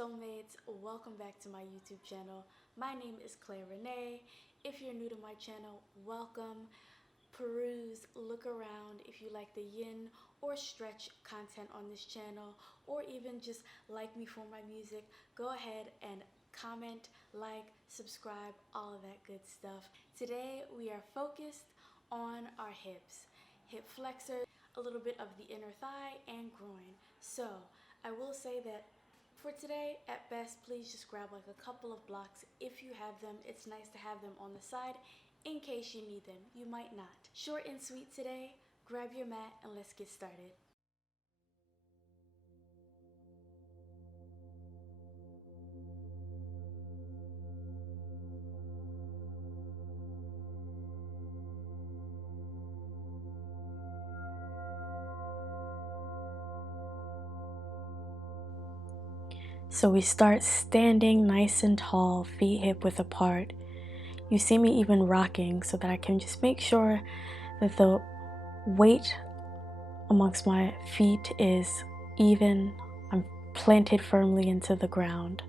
Soulmates, welcome back to my YouTube channel. My name is Claire Renee. If you're new to my channel, welcome. Peruse, look around. If you like the yin or stretch content on this channel, or even just like me for my music, go ahead and comment, like, subscribe, all of that good stuff. Today we are focused on our hips, hip flexors, a little bit of the inner thigh and groin. So I will say that for today, at best, please just grab like a couple of blocks if you have them. It's nice to have them on the side in case you need them. You might not. Short and sweet today. Grab your mat and let's get started. So we start standing nice and tall, feet hip width apart. You see me even rocking so that I can just make sure that the weight amongst my feet is even. I'm planted firmly into the ground.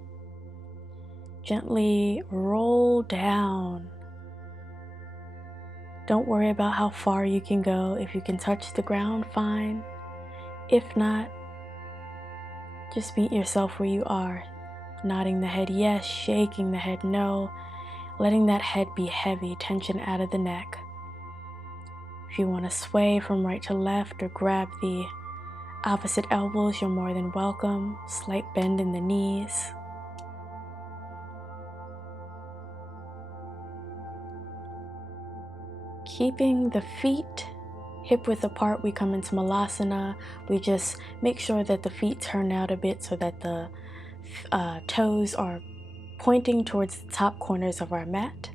Gently roll down. Don't worry about how far you can go. If you can touch the ground, fine. If not, just meet yourself where you are, nodding the head yes, shaking the head no, letting that head be heavy, tension out of the neck. If you want to sway from right to left or grab the opposite elbows, you're more than welcome. Slight bend in the knees. Keeping the feet hip width apart, we come into Malasana. We just make sure that the feet turn out a bit so that the toes are pointing towards the top corners of our mat.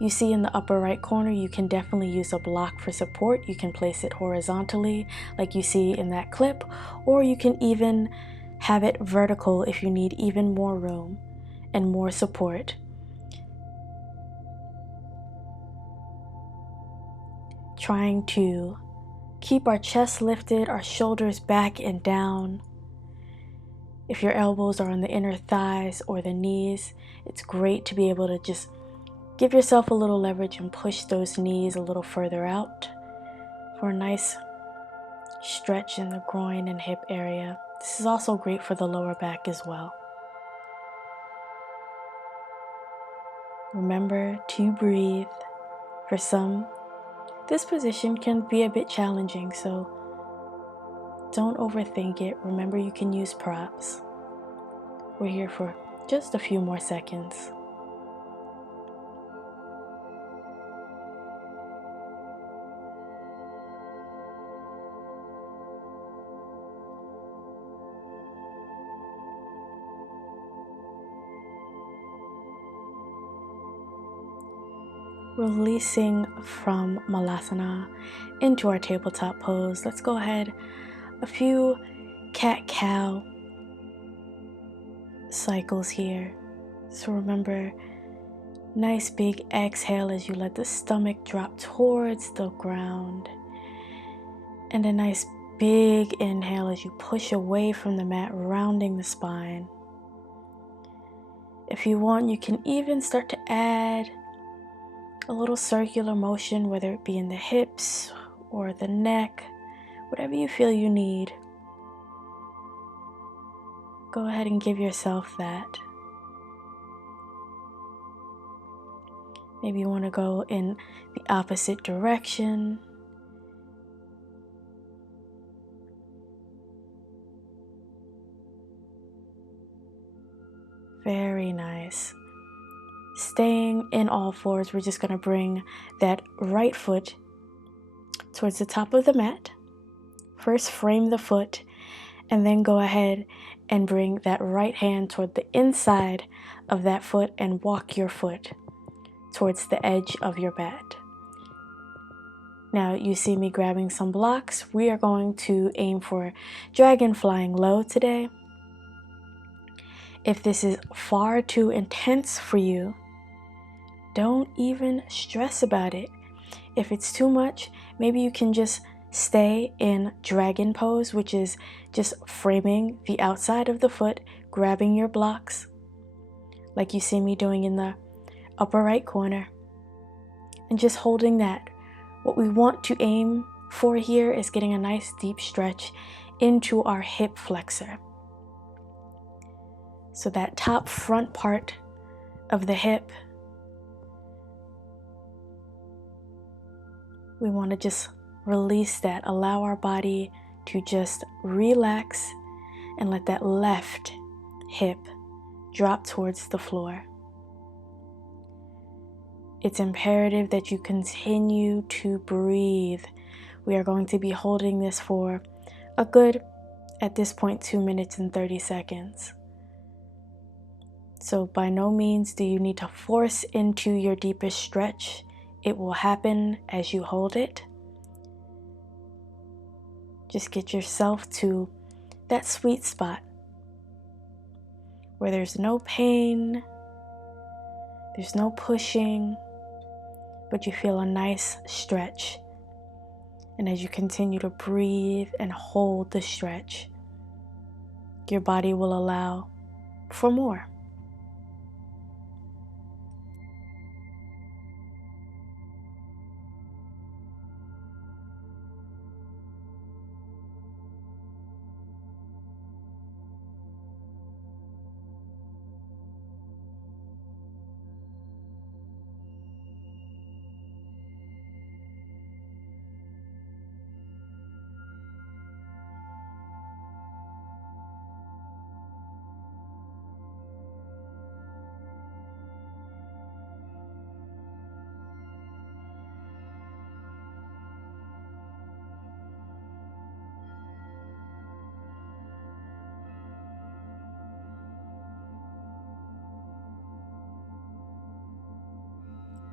You see in the upper right corner, you can definitely use a block for support. You can place it horizontally like you see in that clip, or you can even have it vertical if you need even more room and more support. Trying to keep our chest lifted, our shoulders back and down. If your elbows are on the inner thighs or the knees, it's great to be able to just give yourself a little leverage and push those knees a little further out for a nice stretch in the groin and hip area. This is also great for the lower back as well. Remember to breathe. For some, this position can be a bit challenging, so don't overthink it. Remember, you can use props. We're here for just a few more seconds. Releasing from Malasana into our tabletop pose. Let's go ahead. A few cat-cow cycles here. So remember, nice big exhale as you let the stomach drop towards the ground. And a nice big inhale as you push away from the mat, rounding the spine. If you want, you can even start to add a little circular motion, whether it be in the hips or the neck, whatever you feel you need. Go ahead and give yourself that. Maybe you want to go in the opposite direction. Very nice. Staying in all fours, we're just going to bring that right foot towards the top of the mat. First, frame the foot, and then go ahead and bring that right hand toward the inside of that foot and walk your foot towards the edge of your mat. Now you see me grabbing some blocks. We are going to aim for dragon flying low today. If this is far too intense for you, don't even stress about it. If it's too much, maybe you can just stay in dragon pose, which is just framing the outside of the foot, grabbing your blocks, like you see me doing in the upper right corner, and just holding that. What we want to aim for here is getting a nice deep stretch into our hip flexor. So that top front part of the hip, we want to just release that, allow our body to just relax and let that left hip drop towards the floor. It's imperative that you continue to breathe. We are going to be holding this for a good, at this point, 2 minutes and 30 seconds. So by no means do you need to force into your deepest stretch. It will happen as you hold it. Just get yourself to that sweet spot where there's no pain, there's no pushing, but you feel a nice stretch. And as you continue to breathe and hold the stretch, your body will allow for more.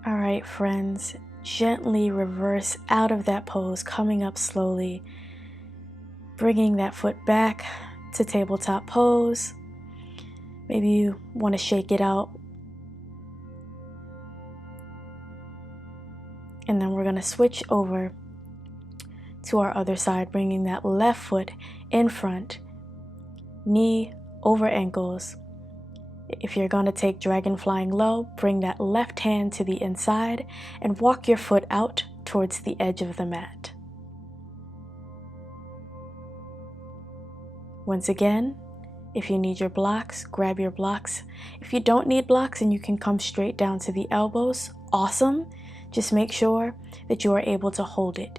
All right, friends, gently reverse out of that pose, coming up slowly, bringing that foot back to tabletop pose. Maybe you want to shake it out. And then we're going to switch over to our other side, bringing that left foot in front, knee over ankles. If you're going to take dragon flying low, bring that left hand to the inside and walk your foot out towards the edge of the mat. Once again, if you need your blocks, grab your blocks. If you don't need blocks and you can come straight down to the elbows, awesome. Just make sure that you are able to hold it.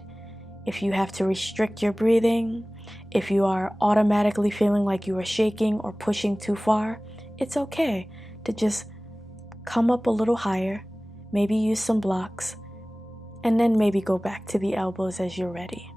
If you have to restrict your breathing, if you are automatically feeling like you are shaking or pushing too far, it's okay to just come up a little higher, maybe use some blocks, and then maybe go back to the elbows as you're ready.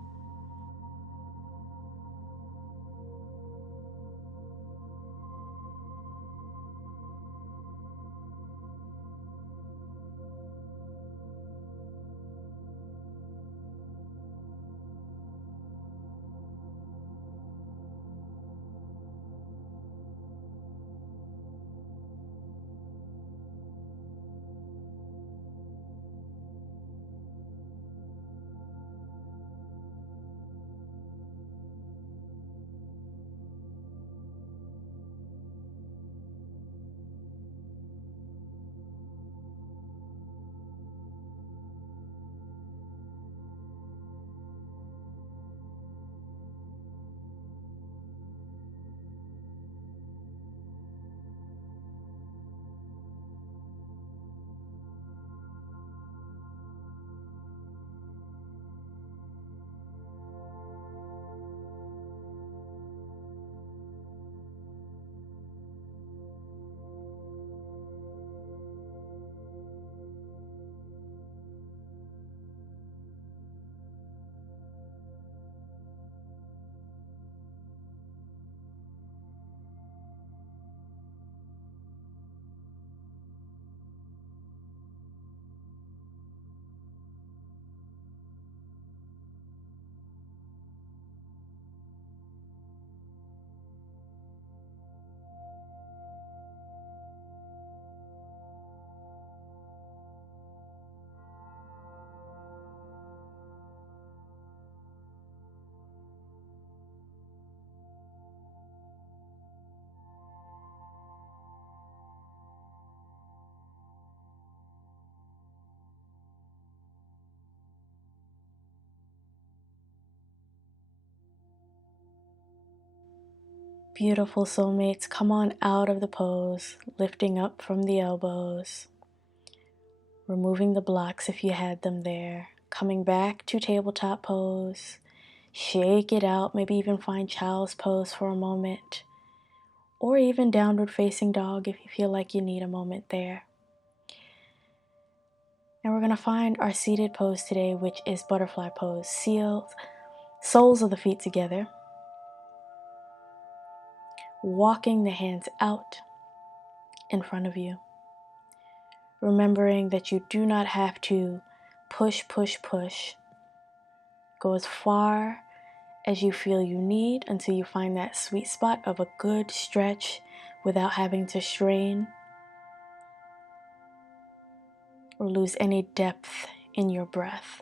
Beautiful soulmates, come on out of the pose, lifting up from the elbows, removing the blocks if you had them there, coming back to tabletop pose, shake it out, maybe even find child's pose for a moment, or even downward facing dog if you feel like you need a moment there. And we're going to find our seated pose today, which is butterfly pose. Soles of the feet together, walking the hands out in front of you. Remembering that you do not have to push, push, push. Go as far as you feel you need until you find that sweet spot of a good stretch without having to strain or lose any depth in your breath.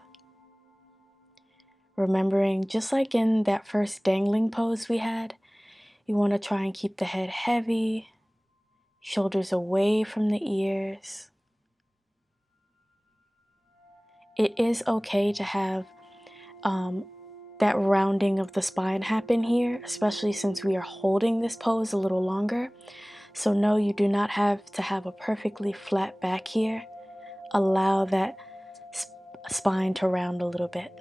Remembering, just like in that first dangling pose we had, you want to try and keep the head heavy, shoulders away from the ears. It is okay to have that rounding of the spine happen here, especially since we are holding this pose a little longer. So no, you do not have to have a perfectly flat back here. Allow that spine to round a little bit.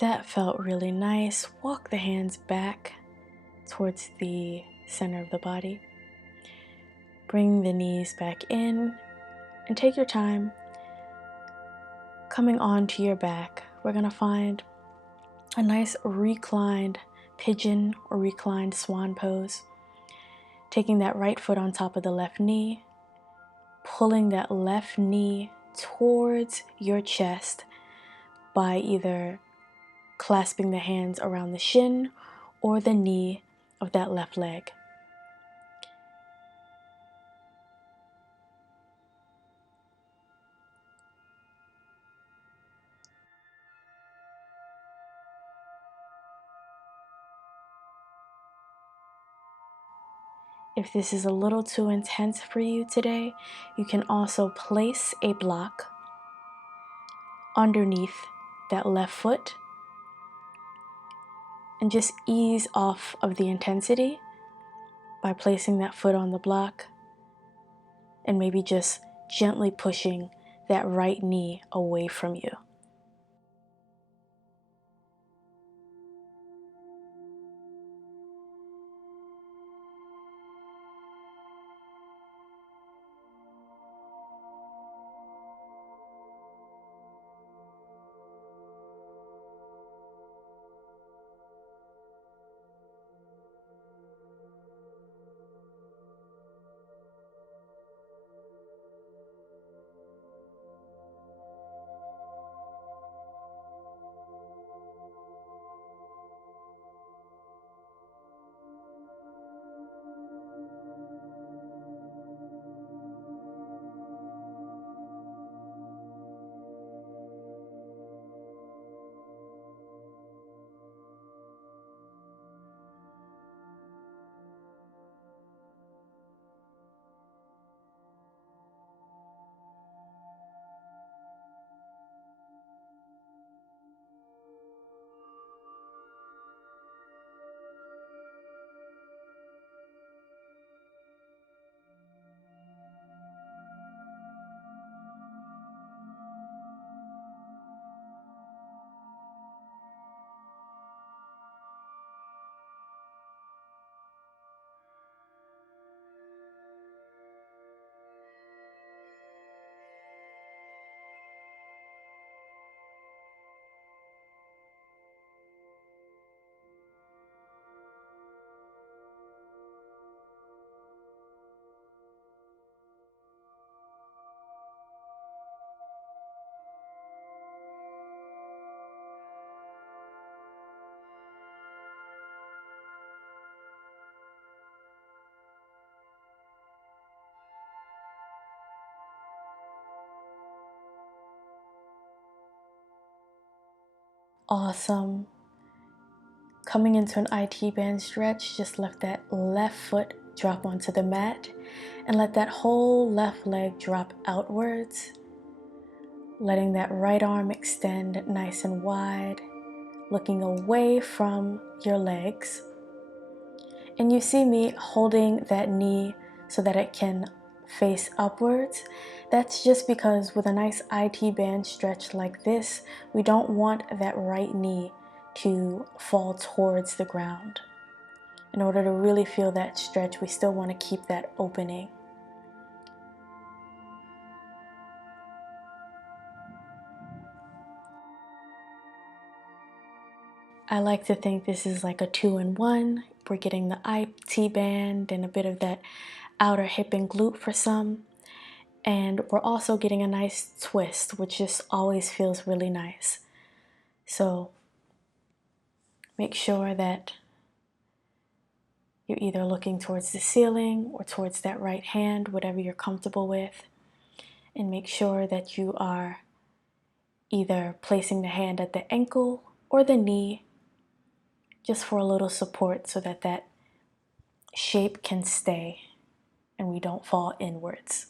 That felt really nice. Walk the hands back towards the center of the body. Bring the knees back in and take your time coming onto your back. We're going to find a nice reclined pigeon or reclined swan pose. Taking that right foot on top of the left knee, pulling that left knee towards your chest by either clasping the hands around the shin or the knee of that left leg. If this is a little too intense for you today, you can also place a block underneath that left foot and just ease off of the intensity by placing that foot on the block and maybe just gently pushing that right knee away from you. Awesome. Coming into an IT band stretch, just let that left foot drop onto the mat and let that whole left leg drop outwards, letting that right arm extend nice and wide, looking away from your legs. And you see me holding that knee so that it can face upwards. That's just because with a nice IT band stretch like this, we don't want that right knee to fall towards the ground. In order to really feel that stretch, we still want to keep that opening. I like to think this is like a 2-in-1. We're getting the IT band and a bit of that outer hip and glute for some. And we're also getting a nice twist, which just always feels really nice. So make sure that you're either looking towards the ceiling or towards that right hand, whatever you're comfortable with. And make sure that you are either placing the hand at the ankle or the knee, just for a little support so that that shape can stay and we don't fall inwards.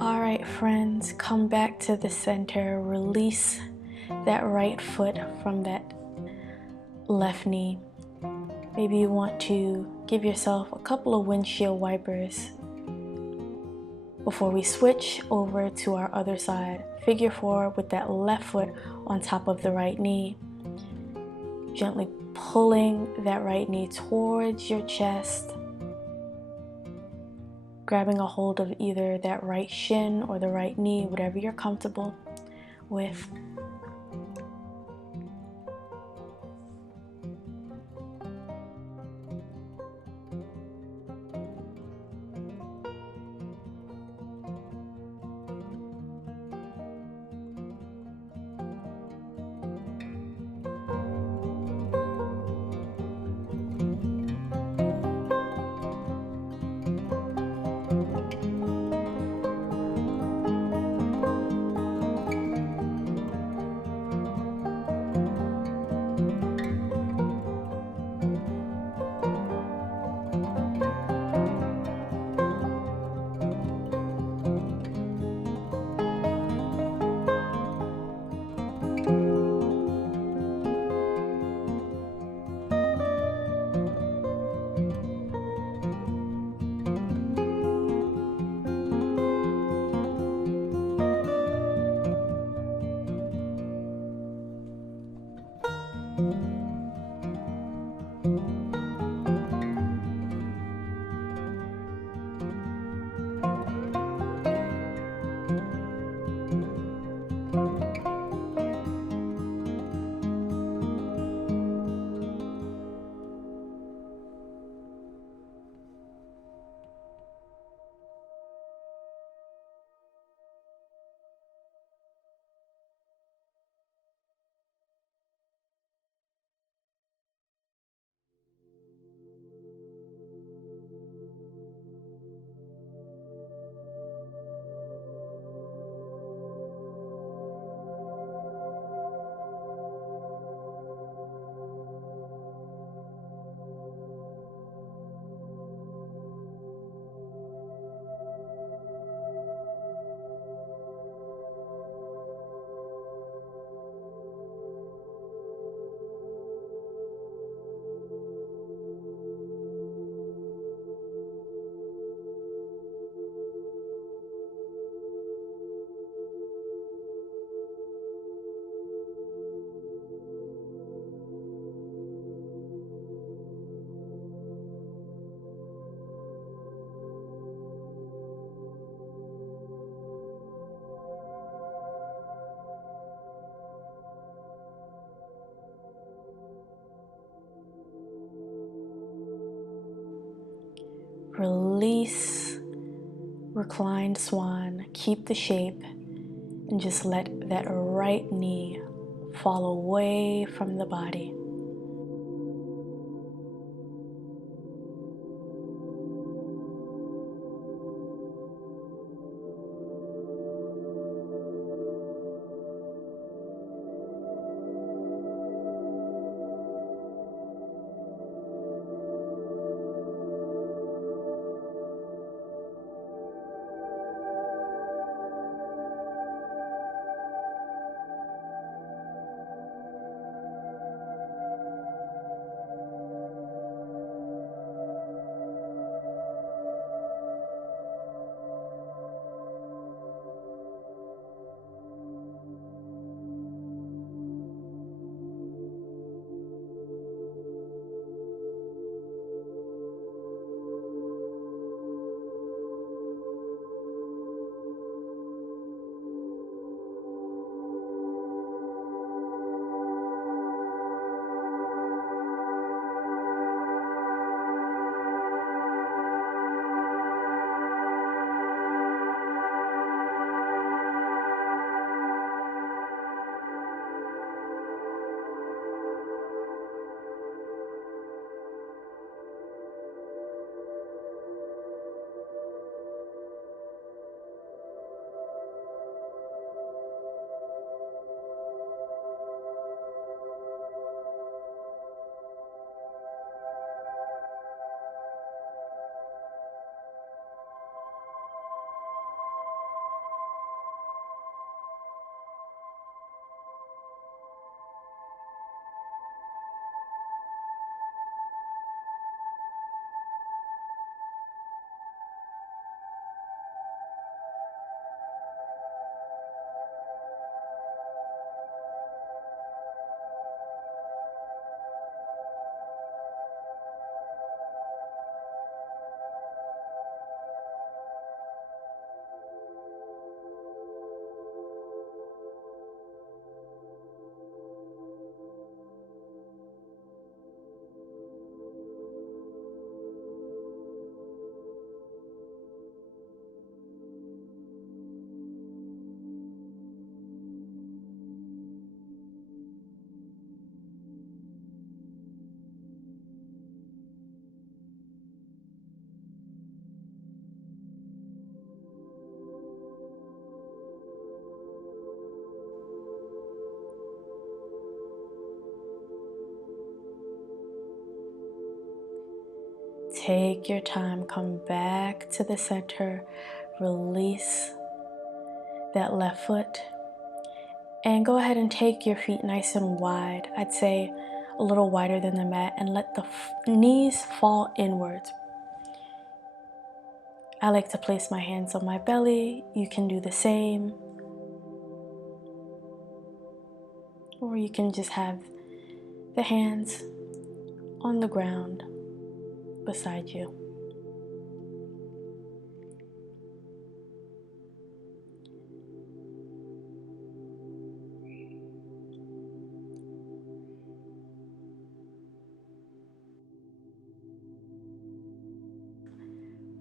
All right, friends, come back to the center. Release that right foot from that left knee. Maybe you want to give yourself a couple of windshield wipers before we switch over to our other side. Figure 4 with that left foot on top of the right knee. Gently pulling that right knee towards your chest. Grabbing a hold of either that right shin or the right knee, whatever you're comfortable with. Release, reclined swan. Keep the shape and just let that right knee fall away from the body. Take your time, come back to the center, release that left foot, and go ahead and take your feet nice and wide. I'd say a little wider than the mat, and let the knees fall inwards. I like to place my hands on my belly. You can do the same, or you can just have the hands on the ground beside you.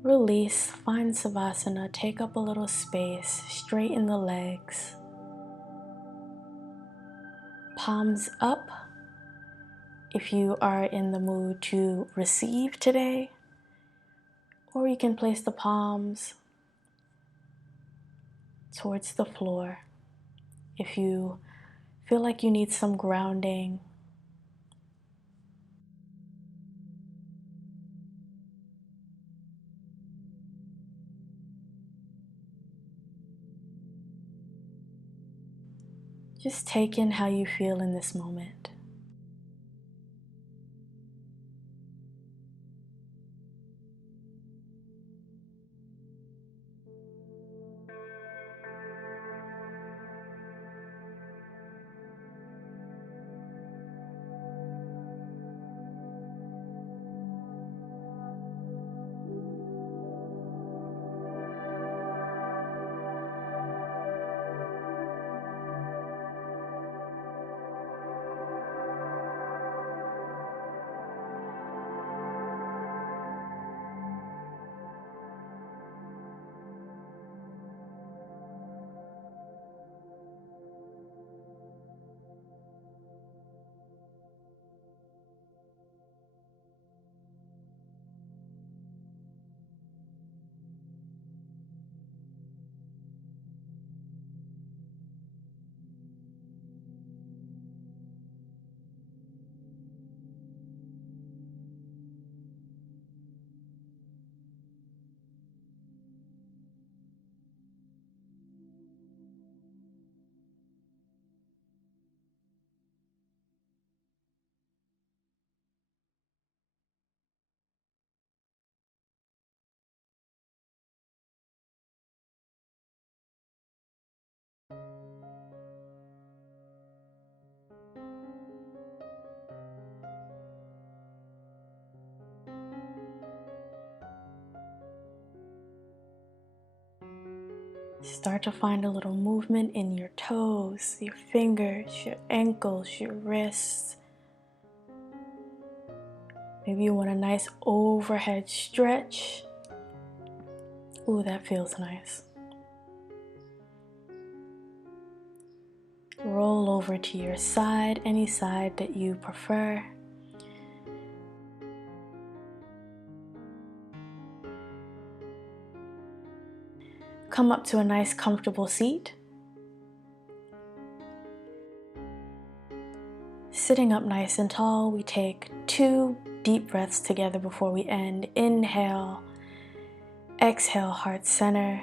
Release, find Savasana, take up a little space, straighten the legs, palms up if you are in the mood to receive today, or you can place the palms towards the floor if you feel like you need some grounding. Just take in how you feel in this moment. Start to find a little movement in your toes, your fingers, your ankles, your wrists. Maybe you want a nice overhead stretch. Ooh, that feels nice. Roll over to your side, any side that you prefer. Come up to a nice comfortable seat. Sitting up nice and tall, we take 2 deep breaths together before we end. Inhale, exhale, heart center.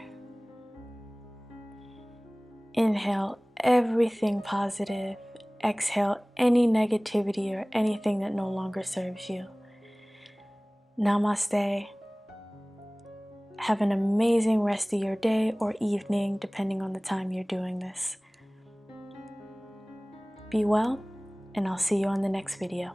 Inhale everything positive. Exhale any negativity or anything that no longer serves you. Namaste. Have an amazing rest of your day or evening, depending on the time you're doing this. Be well, and I'll see you on the next video.